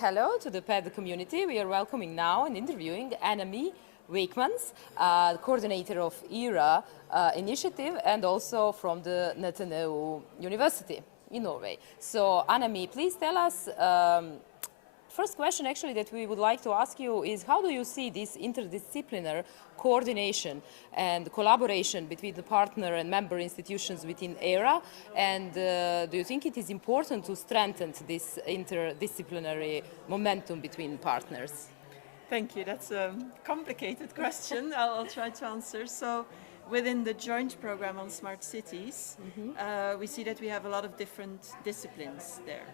hello to the PED community. We are welcoming now and interviewing Annemie Wyckmans, coordinator of EERA initiative and also from the NTNU University in Norway. So Annemie, please tell us, first question actually that we would like to ask you is how do you see this interdisciplinary coordination and collaboration between the partner and member institutions within EERA, and do you think it is important to strengthen this interdisciplinary momentum between partners? Thank you. That's a complicated question. I'll try to answer. So within the joint program on smart cities, we see that we have a lot of different disciplines there.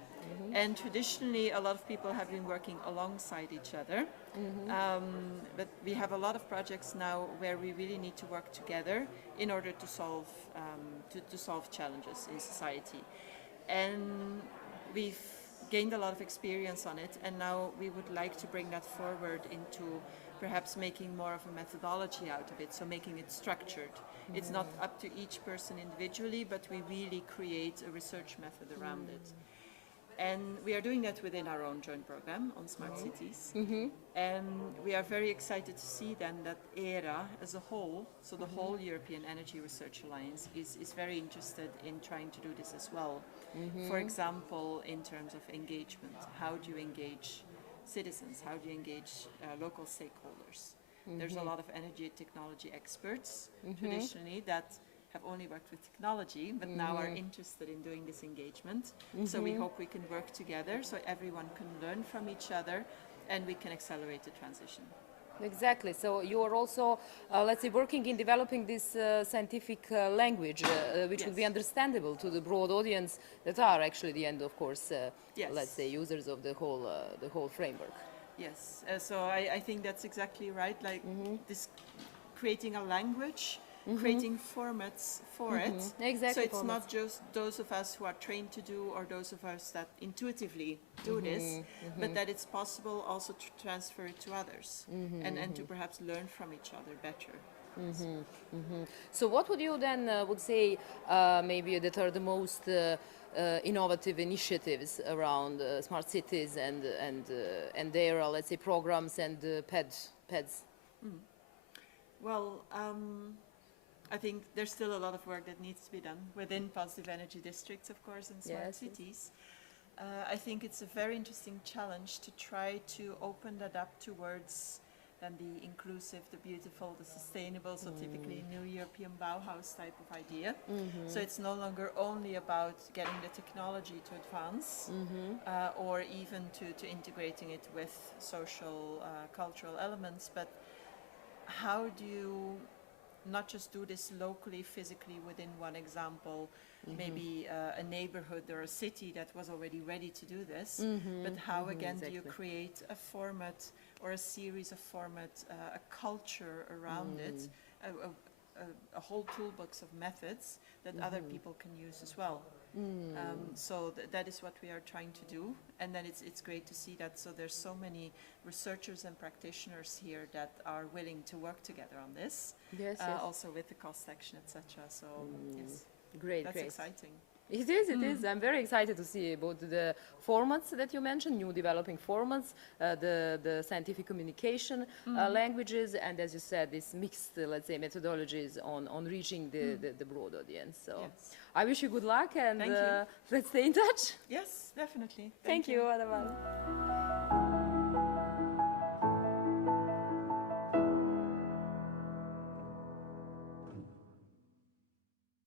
And traditionally, a lot of people have been working alongside each other. But we have a lot of projects now where we really need to work together in order to solve challenges in society. And we've gained a lot of experience on it, and now we would like to bring that forward into perhaps making more of a methodology out of it, so making it structured. It's not up to each person individually, but we really create a research method around it. And we are doing that within our own joint program on smart cities. And we are very excited to see then that EERA as a whole, so the whole European Energy Research Alliance, is very interested in trying to do this as well. For example, in terms of engagement, how do you engage citizens? How do you engage local stakeholders? There's a lot of energy technology experts traditionally that have only worked with technology, but now are interested in doing this engagement. So we hope we can work together so everyone can learn from each other and we can accelerate the transition. Exactly. So you are also, let's say, working in developing this scientific language, which will be understandable to the broad audience that are actually the end, of course, let's say, users of the whole framework. Yes. So I think that's exactly right. Like this, creating a language, creating formats for it. Exactly. So it's not just those of us who are trained to do or those of us that intuitively do this, but that it's possible also to transfer it to others and to perhaps learn from each other better. So what would you then would say maybe that are the most innovative initiatives around smart cities and their, let's say, programs and PEDs? Well, I think there's still a lot of work that needs to be done within positive energy districts, of course, and smart cities. I think it's a very interesting challenge to try to open that up towards then the inclusive, the beautiful, the sustainable, so typically new European Bauhaus type of idea. So it's no longer only about getting the technology to advance or even to integrating it with social, cultural elements, but how do you not just do this locally, physically within one example, maybe a neighborhood or a city that was already ready to do this, but how again do you create a format or a series of formats, a culture around it, a whole toolbox of methods that other people can use as well. So that is what we are trying to do, and then it's great to see that. So there's so many researchers and practitioners here that are willing to work together on this. Also with the cost section, etc. So yes, that's exciting. It is. I'm very excited to see about the formats that you mentioned, new developing formats, the scientific communication languages, and as you said, this mixed, let's say, methodologies on reaching the broad audience. So I wish you good luck, and let's stay in touch. Yes, definitely. Thank you, Annemie.